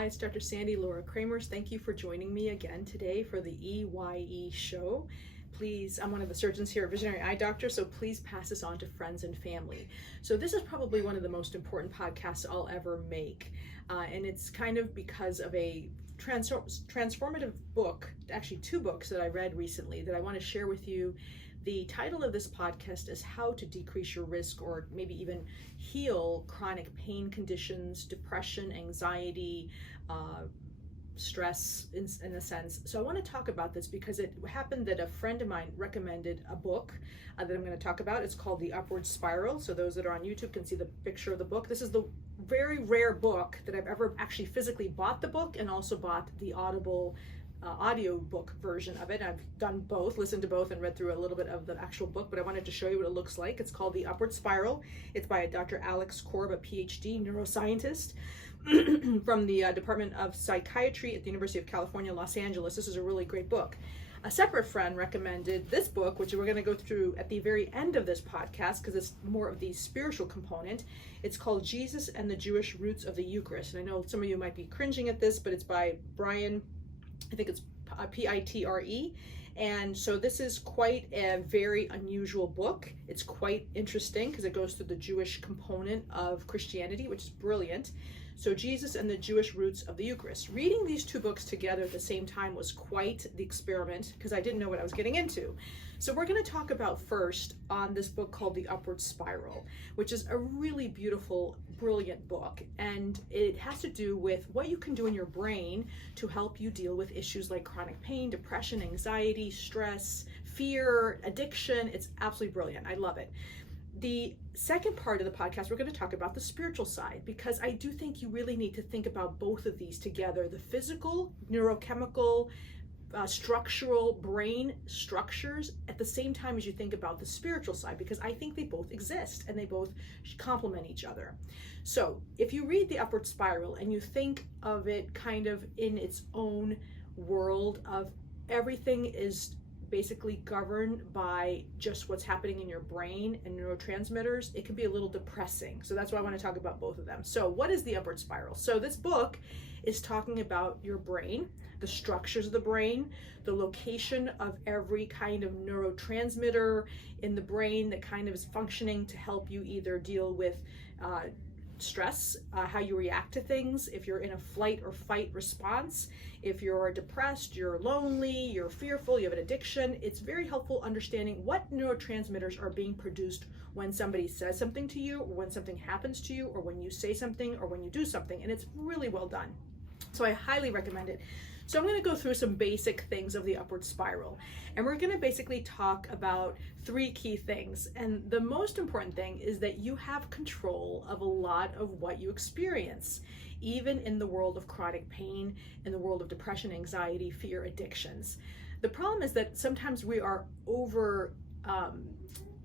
Hi, it's Dr. Sandy Laura Kramers. Thank you for joining me again today for the EYE show. Please, I'm one of the surgeons here at Visionary Eye Doctor, so please pass this on to friends and family. So this is probably one of the most important podcasts I'll ever make. And it's kind of because of a transformative book, actually two books that I read recently that I want to share with you. The title of this podcast is How to Decrease Your Risk or maybe even Heal Chronic Pain Conditions, Depression, Anxiety, stress in a sense. So I want to talk about this because it happened that a friend of mine recommended a book that I'm going to talk about. It's called The Upward Spiral. So those that are on YouTube can see the picture of the book. This is the very rare book that I've ever actually physically bought the book and also bought the Audible audio book version of it. I've done both, listened to both, and read through a little bit of the actual book, but I wanted to show you what it looks like. It's called The Upward Spiral. It's by Dr. Alex Korb, a PhD neuroscientist from the Department of Psychiatry at the University of California, Los Angeles. This is a really great book. A separate friend recommended this book, which we're going to go through at the very end of this podcast because it's more of the spiritual component. It's called Jesus and the Jewish Roots of the Eucharist. And I know some of you might be cringing at this, but it's by Brian, I think it's Pitre. And so this is quite a very unusual book. It's quite interesting because it goes through the Jewish component of Christianity, which is brilliant. So Jesus and the Jewish Roots of the Eucharist. Reading these two books together at the same time was quite the experiment because I didn't know what I was getting into. So we're going to talk about first on this book called The Upward Spiral, which is a really beautiful, brilliant book. And it has to do with what you can do in your brain to help you deal with issues like chronic pain, depression, anxiety, stress, fear, addiction. It's absolutely brilliant. I love it. The second part of the podcast, we're going to talk about the spiritual side because I do think you really need to think about both of these together. The physical, neurochemical, structural brain structures at the same time as you think about the spiritual side, because I think they both exist and they both complement each other. So if you read The Upward Spiral and you think of it kind of in its own world of everything is basically governed by just what's happening in your brain and neurotransmitters, it can be a little depressing. So that's why I want to talk about both of them. So what is the upward spiral? So this book is talking about your brain, the structures of the brain, the location of every kind of neurotransmitter in the brain that kind of is functioning to help you either deal with stress, how you react to things, if you're in a flight or fight response, if you're depressed, you're lonely, you're fearful, you have an addiction. It's very helpful understanding what neurotransmitters are being produced when somebody says something to you, or when something happens to you, or when you say something, or when you do something, and it's really well done. So I highly recommend it. So I'm going to go through some basic things of the upward spiral, and we're going to basically talk about three key things. And the most important thing is that you have control of a lot of what you experience, even in the world of chronic pain, in the world of depression, anxiety, fear, addictions. The problem is that sometimes we are over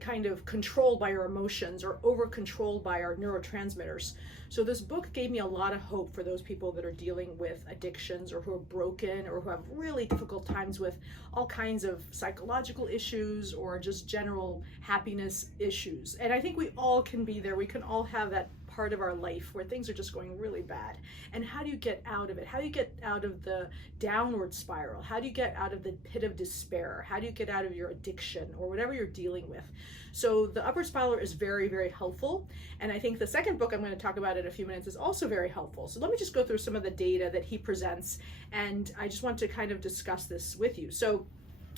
kind of controlled by our emotions or over controlled by our neurotransmitters. So this book gave me a lot of hope for those people that are dealing with addictions or who are broken or who have really difficult times with all kinds of psychological issues or just general happiness issues. And I think we all can be there. We can all have that part of our life where things are just going really bad. And how do you get out of it? How do you get out of the downward spiral? How do you get out of the pit of despair? How do you get out of your addiction or whatever you're dealing with? So the upward spiral is very, very helpful. And I think the second book I'm going to talk about in a few minutes is also very helpful. So let me just go through some of the data that he presents. And I just want to kind of discuss this with you. So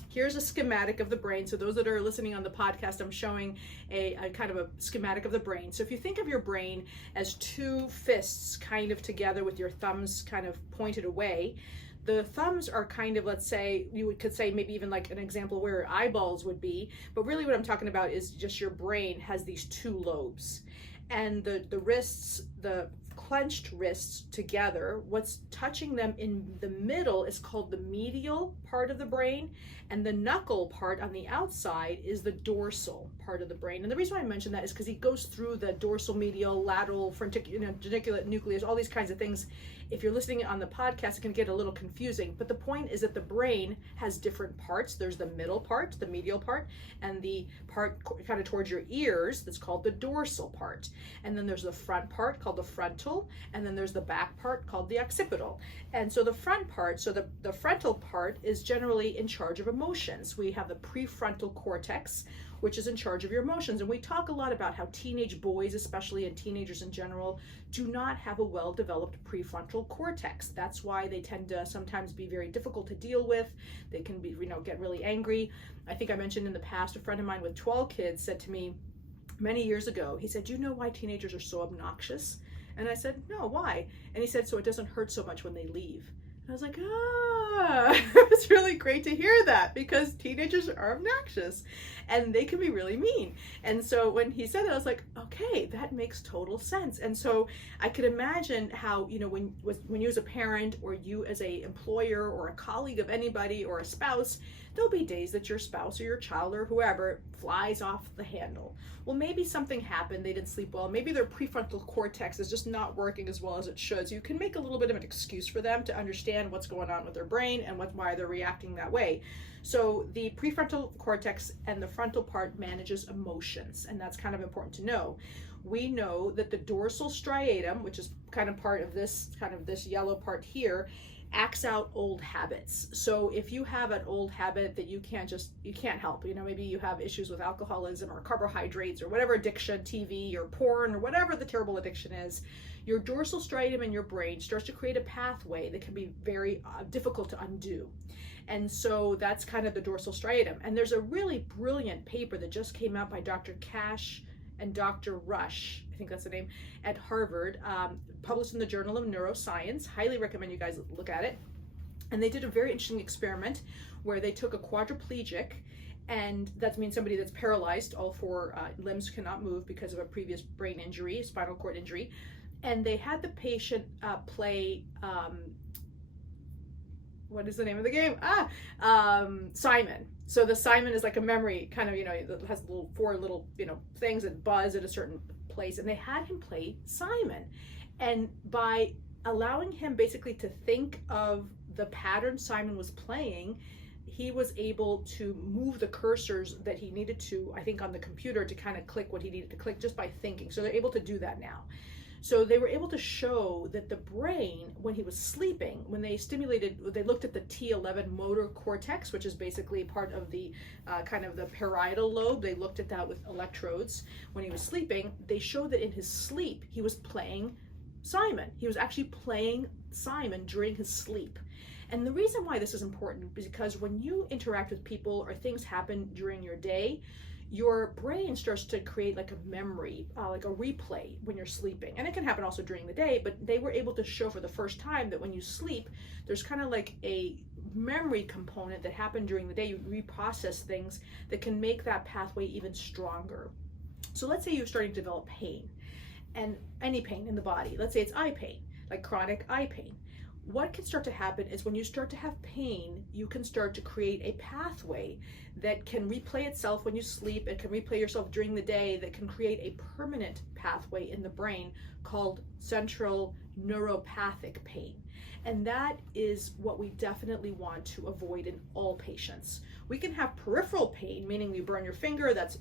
here's a schematic of the brain. So those that are listening on the podcast, I'm showing a kind of a schematic of the brain. So if you think of your brain as two fists kind of together with your thumbs kind of pointed away, the thumbs are kind of, let's say, could say maybe even like an example where your eyeballs would be, but really what I'm talking about is just your brain has these two lobes. And the wrists, the clenched wrists together, what's touching them in the middle is called the medial part of the brain, and the knuckle part on the outside is the dorsal part of the brain. And the reason why I mention that is because he goes through the dorsal, medial, lateral, geniculate nucleus, all these kinds of things If you're listening on the podcast, it can get a little confusing, but the point is that the brain has different parts. There's the middle part, the medial part, and the part kind of towards your ears that's called the dorsal part. And then there's the front part called the frontal, and then there's the back part called the occipital. And so the front part, so the frontal part is generally in charge of emotions. We have the prefrontal cortex, which is in charge of your emotions. And we talk a lot about how teenage boys, especially, and teenagers in general, do not have a well-developed prefrontal cortex. That's why they tend to sometimes be very difficult to deal with. They can be, get really angry. I think I mentioned in the past, a friend of mine with 12 kids said to me many years ago, he said, "Do you know why teenagers are so obnoxious?" And I said, "No, why?" And he said, "So it doesn't hurt so much when they leave." I was like, it's really great to hear that, because teenagers are obnoxious and they can be really mean. And so when he said that, I was like, okay, that makes total sense. And so I could imagine how, when you as a parent, or you as a employer, or a colleague of anybody, or a spouse, there'll be days that your spouse or your child or whoever flies off the handle. Well, maybe something happened, they didn't sleep well, maybe their prefrontal cortex is just not working as well as it should. So you can make a little bit of an excuse for them to understand what's going on with their brain and why they're reacting that way. So the prefrontal cortex and the frontal part manages emotions, and that's kind of important to know. We know that the dorsal striatum, which is kind of part of this yellow part here, acts out old habits. So if you have an old habit that you can't help, maybe you have issues with alcoholism or carbohydrates or whatever addiction, TV or porn or whatever the terrible addiction is, your dorsal striatum in your brain starts to create a pathway that can be very difficult to undo. And so that's kind of the dorsal striatum. And there's a really brilliant paper that just came out by Dr. Cash and Dr. Rush, I think that's the name, at Harvard, published in the Journal of Neuroscience. Highly recommend you guys look at it. And they did a very interesting experiment where they took a quadriplegic, and that means somebody that's paralyzed, all four limbs cannot move because of a previous brain injury, spinal cord injury, and they had the patient play, what is the name of the game? Simon. So the Simon is like a memory kind of, it has four little, things that buzz at a certain place, and they had him play Simon. And by allowing him basically to think of the pattern Simon was playing, he was able to move the cursors that he needed to, I think, on the computer to kind of click what he needed to click just by thinking. So they're able to do that now. So they were able to show that the brain, when he was sleeping, when they looked at the T11 motor cortex, which is basically part of the kind of the parietal lobe. They looked at that with electrodes. When he was sleeping, they showed that in his sleep, he was playing Simon. He was actually playing Simon during his sleep. And the reason why this is important is because when you interact with people or things happen during your day, your brain starts to create like a memory, like a replay when you're sleeping. And it can happen also during the day, but they were able to show for the first time that when you sleep, there's kind of like a memory component that happened during the day. You reprocess things that can make that pathway even stronger. So let's say you're starting to develop pain, and any pain in the body. Let's say it's eye pain, like chronic eye pain. What can start to happen is when you start to have pain, you can start to create a pathway that can replay itself when you sleep. It can replay yourself during the day, that can create a permanent pathway in the brain called central neuropathic pain. And that is what we definitely want to avoid in all patients. We can have peripheral pain, meaning you burn your finger, that's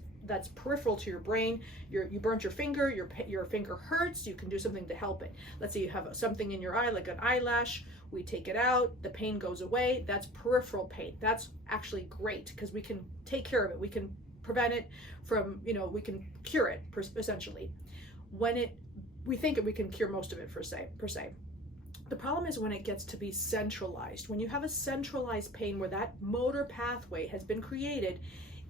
peripheral to your brain. You burnt your finger, your finger hurts, you can do something to help it. Let's say you have something in your eye, like an eyelash, we take it out, the pain goes away, that's peripheral pain. That's actually great because we can take care of it. We can prevent it from, we can cure it, essentially. We think we can cure most of it per se. The problem is when it gets to be centralized. When you have a centralized pain where that motor pathway has been created,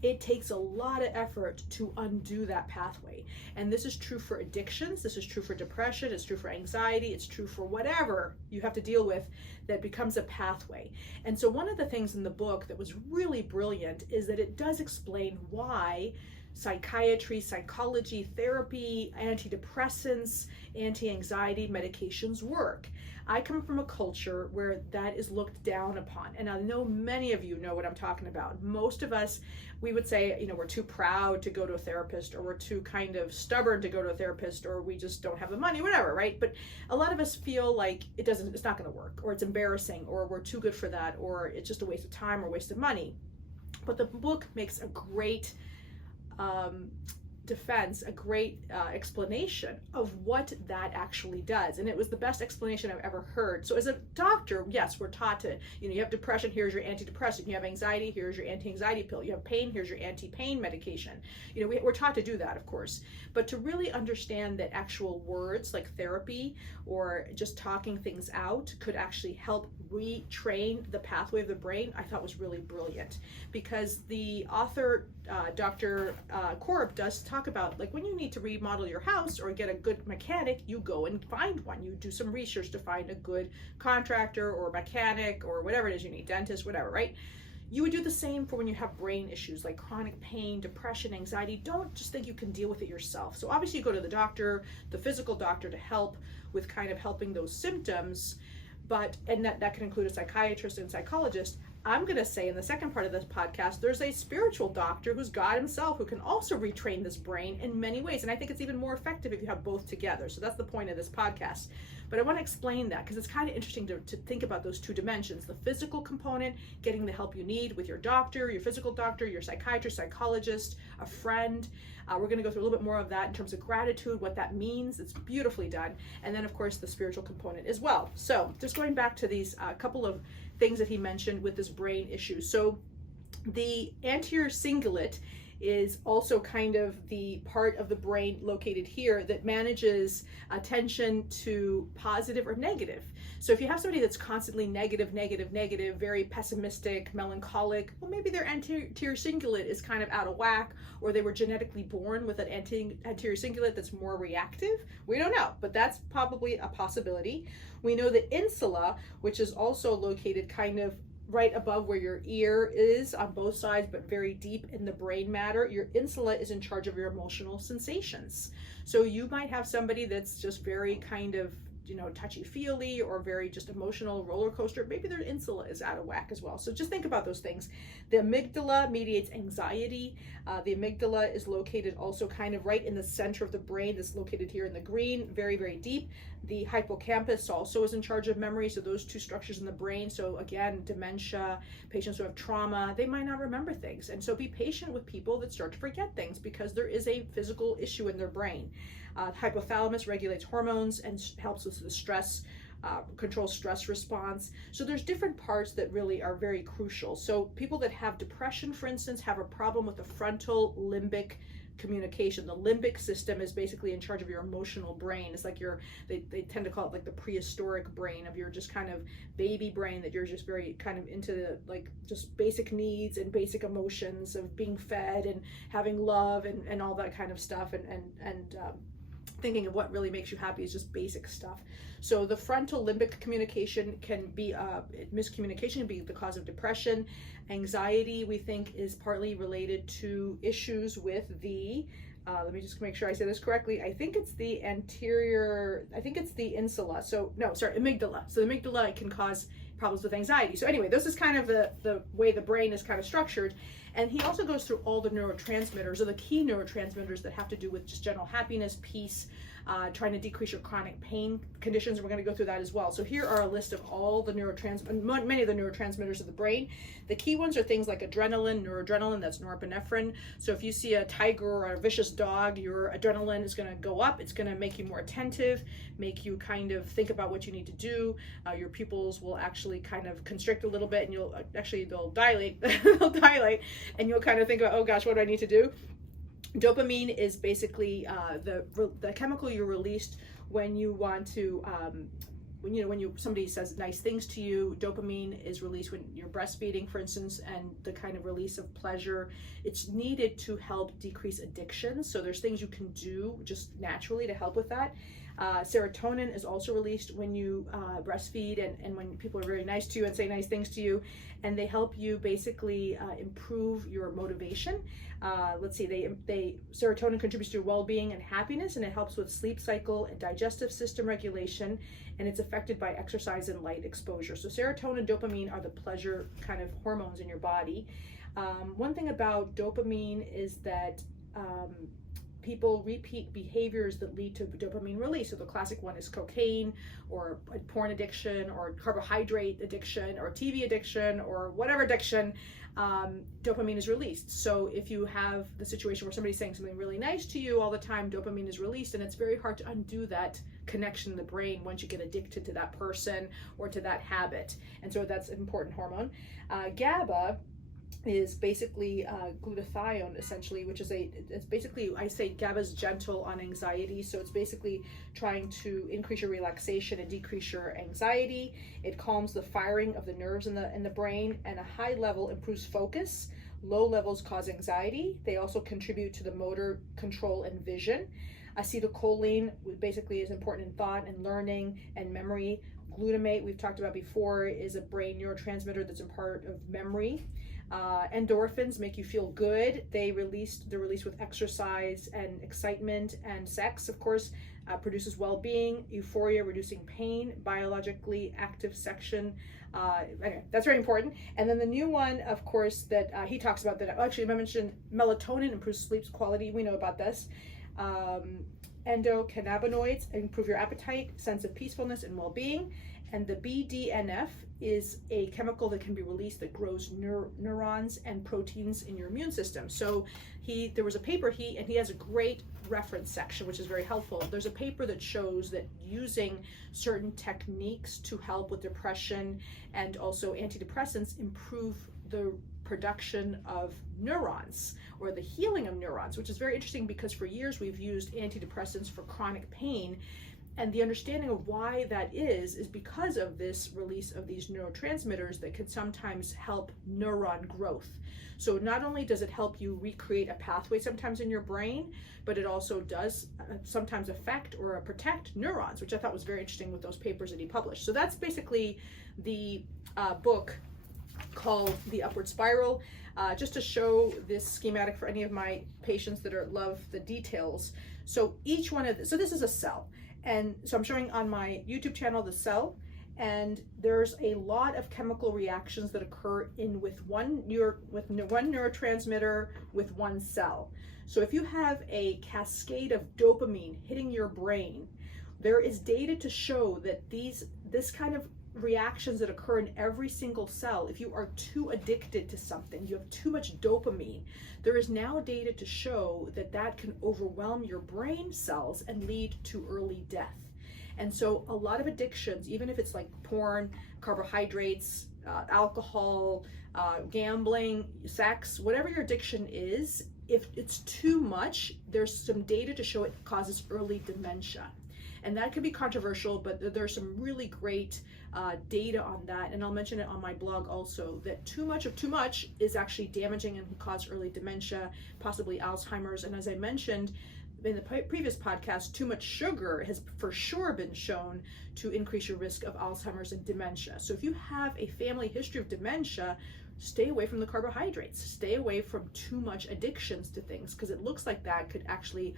it takes a lot of effort to undo that pathway. And this is true for addictions, this is true for depression, it's true for anxiety, it's true for whatever you have to deal with that becomes a pathway. And so one of the things in the book that was really brilliant is that it does explain why psychiatry, psychology, therapy, antidepressants, anti-anxiety medications work. I come from a culture where that is looked down upon, and I know many of you know what I'm talking about. Most of us, we would say, you know, we're too proud to go to a therapist, or we're too kind of stubborn to go to a therapist, or we just don't have the money, whatever, right? But a lot of us feel like it's not going to work, or it's embarrassing, or we're too good for that, or it's just a waste of time or waste of money. But the book makes a great defense, a great explanation of what that actually does. And it was the best explanation I've ever heard. So as a doctor, yes, we're taught to, you know, you have depression, here's your antidepressant. You have anxiety, here's your anti-anxiety pill. You have pain, here's your anti-pain medication. You know, we're taught to do that, of course. But to really understand that actual words like therapy or just talking things out could actually help retrain the pathway of the brain, I thought was really brilliant. Because the author, Dr. Korb, does talk about, like, when you need to remodel your house or get a good mechanic, you go and find one. You do some research to find a good contractor or mechanic or whatever it is you need, dentist, whatever, right? You would do the same for when you have brain issues like chronic pain, depression, anxiety. Don't just think you can deal with it yourself. So obviously you go to the doctor, the physical doctor, to help with kind of helping those symptoms, and that can include a psychiatrist and psychologist. I'm going to say in the second part of this podcast, there's a spiritual doctor who's God himself, who can also retrain this brain in many ways. And I think it's even more effective if you have both together. So that's the point of this podcast. But I want to explain that because it's kind of interesting to think about those two dimensions: the physical component, getting the help you need with your doctor, your physical doctor, your psychiatrist, psychologist, a friend. We're going to go through a little bit more of that in terms of gratitude, what that means. It's beautifully done. And then, of course, the spiritual component as well. So just going back to these couple of things that he mentioned with this brain issue. So the anterior cingulate is also kind of the part of the brain located here that manages attention to positive or negative. So if you have somebody that's constantly negative, very pessimistic, melancholic, well, maybe their anterior cingulate is kind of out of whack, or they were genetically born with an anterior cingulate that's more reactive. We don't know, but that's probably a possibility. We know the insula, which is also located kind of right above where your ear is on both sides, but very deep in the brain matter. Your insula is in charge of your emotional sensations. So you might have somebody that's just very kind of, you know, touchy-feely or very just emotional roller coaster. Maybe their insula is out of whack as well. So just think about those things. The amygdala mediates anxiety. The amygdala is located also kind of right in the center of the brain. That's located here in the green, very, very deep. The hippocampus also is in charge of memory. So those two structures in the brain. So again, dementia, patients who have trauma, they might not remember things. And so be patient with people that start to forget things because there is a physical issue in their brain. Hypothalamus regulates hormones and helps with the stress, control stress response. So there's different parts that really are very crucial. So people that have depression, for instance, have a problem with the frontal limbic communication. The limbic system is basically in charge of your emotional brain. It's like they tend to call it like the prehistoric brain of your just kind of baby brain, that you're just very kind of into the, like, just basic needs and basic emotions of being fed and having love and all that kind of stuff, and thinking of what really makes you happy is just basic stuff. So the frontal limbic communication can be miscommunication, can be the cause of depression. Anxiety, we think, is partly related to issues with the let me just make sure I say this correctly. I think it's the insula. So no, sorry, amygdala. So the amygdala can cause problems with anxiety. So anyway, this is kind of the way the brain is kind of structured. And he also goes through all the neurotransmitters, or the key neurotransmitters that have to do with just general happiness, peace, trying to decrease your chronic pain conditions. We're going to go through that as well. So here are a list of all the many of the neurotransmitters of the brain. The key ones are things like adrenaline, noradrenaline, that's norepinephrine. So if you see a tiger or a vicious dog, your adrenaline is going to go up. It's going to make you more attentive, make you kind of think about what you need to do. Your pupils will actually kind of constrict a little bit, and they'll dilate, and you'll kind of think about, oh gosh, what do I need to do? Dopamine is basically the chemical you released when you want to, when somebody says nice things to you. Dopamine is released when you're breastfeeding, for instance, and the kind of release of pleasure. It's needed to help decrease addiction. So there's things you can do just naturally to help with that. Serotonin is also released when you breastfeed and when people are very nice to you and say nice things to you, and they help you basically improve your motivation. Let's see, serotonin contributes to well-being and happiness, and it helps with sleep cycle and digestive system regulation, and it's affected by exercise and light exposure. So serotonin and dopamine are the pleasure kind of hormones in your body. One thing about dopamine is that people repeat behaviors that lead to dopamine release. So the classic one is cocaine, or porn addiction, or carbohydrate addiction, or TV addiction, or whatever addiction. Dopamine is released. So if you have the situation where somebody's saying something really nice to you all the time, dopamine is released, and it's very hard to undo that connection in the brain once you get addicted to that person or to that habit. And so that's an important hormone. GABA is basically glutathione, essentially, which is it's basically, I say GABA's gentle on anxiety. So it's basically trying to increase your relaxation and decrease your anxiety. It calms the firing of the nerves in the brain, and a high level improves focus. Low levels cause anxiety. They also contribute to the motor control and vision. Acetylcholine basically is important in thought and learning and memory. Glutamate, we've talked about before, is a brain neurotransmitter that's a part of memory. Endorphins make you feel good. They're released with exercise and excitement, and sex, of course, produces well-being. Euphoria, reducing pain. Biologically active section. Anyway, that's very important. And then the new one, of course, that he talks about, that actually I mentioned, melatonin improves sleep quality. We know about this. Endocannabinoids improve your appetite, sense of peacefulness, and well-being. And the BDNF is a chemical that can be released that grows neurons and proteins in your immune system. So there was a paper, and he has a great reference section, which is very helpful. There's a paper that shows that using certain techniques to help with depression and also antidepressants improve the production of neurons, or the healing of neurons, which is very interesting because for years we've used antidepressants for chronic pain. And the understanding of why that is because of this release of these neurotransmitters that can sometimes help neuron growth. So not only does it help you recreate a pathway sometimes in your brain, but it also does sometimes affect or protect neurons, which I thought was very interesting with those papers that he published. So that's basically the book called The Upward Spiral. Just to show this schematic for any of my patients that love the details. So each one of so this is a cell. And so I'm showing on my YouTube channel the cell, and there's a lot of chemical reactions that occur with one neurotransmitter with one cell. So if you have a cascade of dopamine hitting your brain, there is data to show that this kind of reactions that occur in every single cell, if you are too addicted to something, you have too much dopamine, there is now data to show that can overwhelm your brain cells and lead to early death. And so a lot of addictions, even if it's like porn, carbohydrates, alcohol, gambling, sex, whatever your addiction is, if it's too much, there's some data to show it causes early dementia. And that can be controversial, but there's some really great data on that. And I'll mention it on my blog also, that too much is actually damaging and can cause early dementia, possibly Alzheimer's. And as I mentioned in the previous podcast, too much sugar has for sure been shown to increase your risk of Alzheimer's and dementia. So if you have a family history of dementia, stay away from the carbohydrates, stay away from too much addictions to things, because it looks like that could actually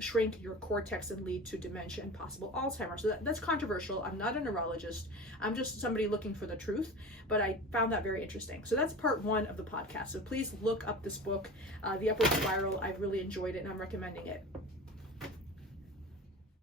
shrink your cortex and lead to dementia and possible Alzheimer's. So that's controversial. I'm not a neurologist. I'm just somebody looking for the truth, but I found that very interesting. So that's part one of the podcast. So please look up this book, The Upward Spiral. I've really enjoyed it and I'm recommending it.